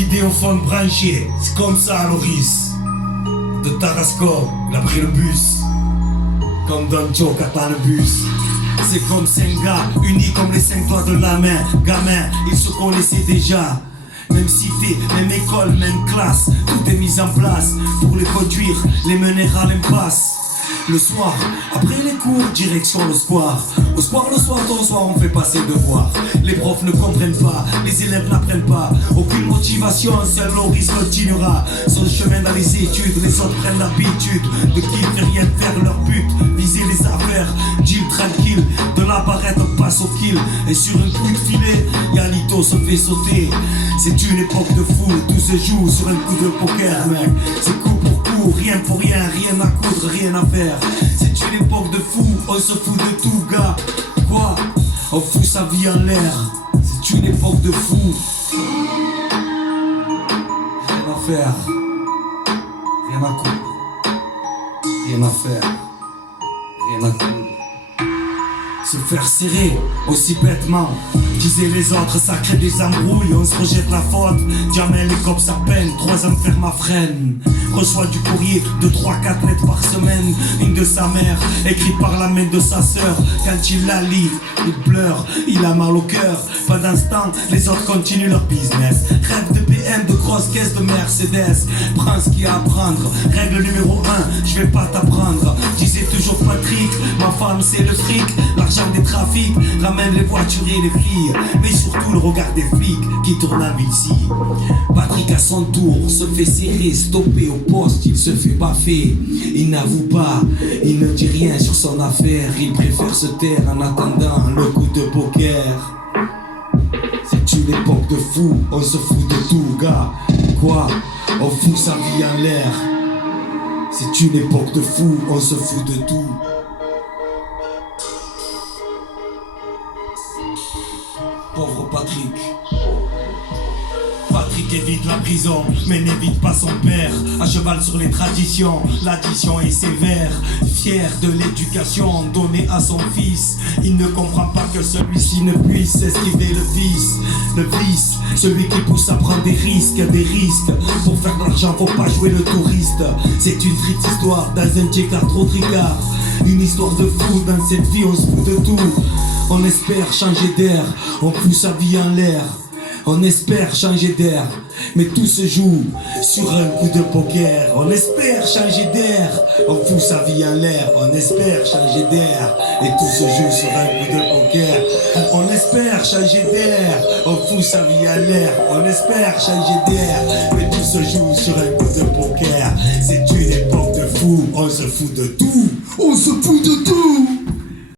Vidéophone branché, c'est comme ça Loris. De Tarascon, il a pris le bus. Comme Don Joe attend le bus. C'est comme 5 gars, unis comme les 5 doigts de la main. Gamin, ils se connaissaient déjà. Même cité, même école, même classe. Tout est mis en place pour les conduire, les mener à l'impasse. Le soir, après les cours, direction le square. Au square, le soir, on fait passer devoirs. Les profs ne comprennent pas, les élèves n'apprennent pas. Aucune motivation, seul Loris continuera son chemin dans les études. Les autres prennent l'habitude de qui fait rien faire leur but. Viser les affaires, deal tranquille. De la barrette, on passe au kill. Et sur un coup de filet, Yalito se fait sauter. C'est une époque de fou, tout se joue sur un coup de poker, mec. C'est coup pour coup, rien pour rien, rien à coudre, rien à faire. C'est une époque de fou, on se fout de tout, gars. Quoi? On fout sa vie en l'air. C'est une époque de fou. Rien à faire. Rien à coudre. Rien à faire. Rien à coudre. Se faire serrer aussi bêtement. Disaient les autres, ça crée des embrouilles. On se rejette la faute. Jamais les cops à peine. 3 ans ferme à freine. Reçoit du courrier de 3-4 lettres par semaine. Une de sa mère, écrite par la main de sa sœur. Quand il la lit, il pleure, il a mal au cœur. Pendant ce temps, les autres continuent leur business. Rêve de BM, de grosses caisses de Mercedes. Prends ce qu'il y a à prendre. Règle numéro 1, je vais pas t'apprendre. Disait toujours Patrick, ma femme c'est le fric. L'argent des trafics ramène les voitures et les filles. Mais surtout le regard des flics qui tournent à ici. Patrick à son tour se fait serrer, stoppé au poste, il se fait baffer. Il n'avoue pas, il ne dit rien sur son affaire. Il préfère se taire en attendant le coup de poker. C'est une époque de fou, on se fout de tout, gars. Quoi? On fout sa vie en l'air. C'est une époque de fou, on se fout de tout. Pauvre Patrick. Patrick évite la prison, mais n'évite pas son père. À cheval sur les traditions, l'addition est sévère. Fier de l'éducation donnée à son fils, il ne comprend pas que celui-ci ne puisse esquiver le vice. Le vice, celui qui pousse à prendre des risques. Pour faire de l'argent, faut pas jouer le touriste. C'est une triste histoire dans un J-Car trop tricard. Une histoire de fou, dans cette vie on se fout de tout. On espère changer d'air, on fout sa vie en l'air. On espère changer d'air, mais tout se joue sur un coup de poker. On espère changer d'air, on fout sa vie en l'air. On espère changer d'air, et tout se joue sur un coup de poker. On espère changer d'air, on fout sa vie en l'air. On espère changer d'air, mais tout se joue sur un coup de poker. C'est une époque de fou, on se fout de tout. On se fout de tout.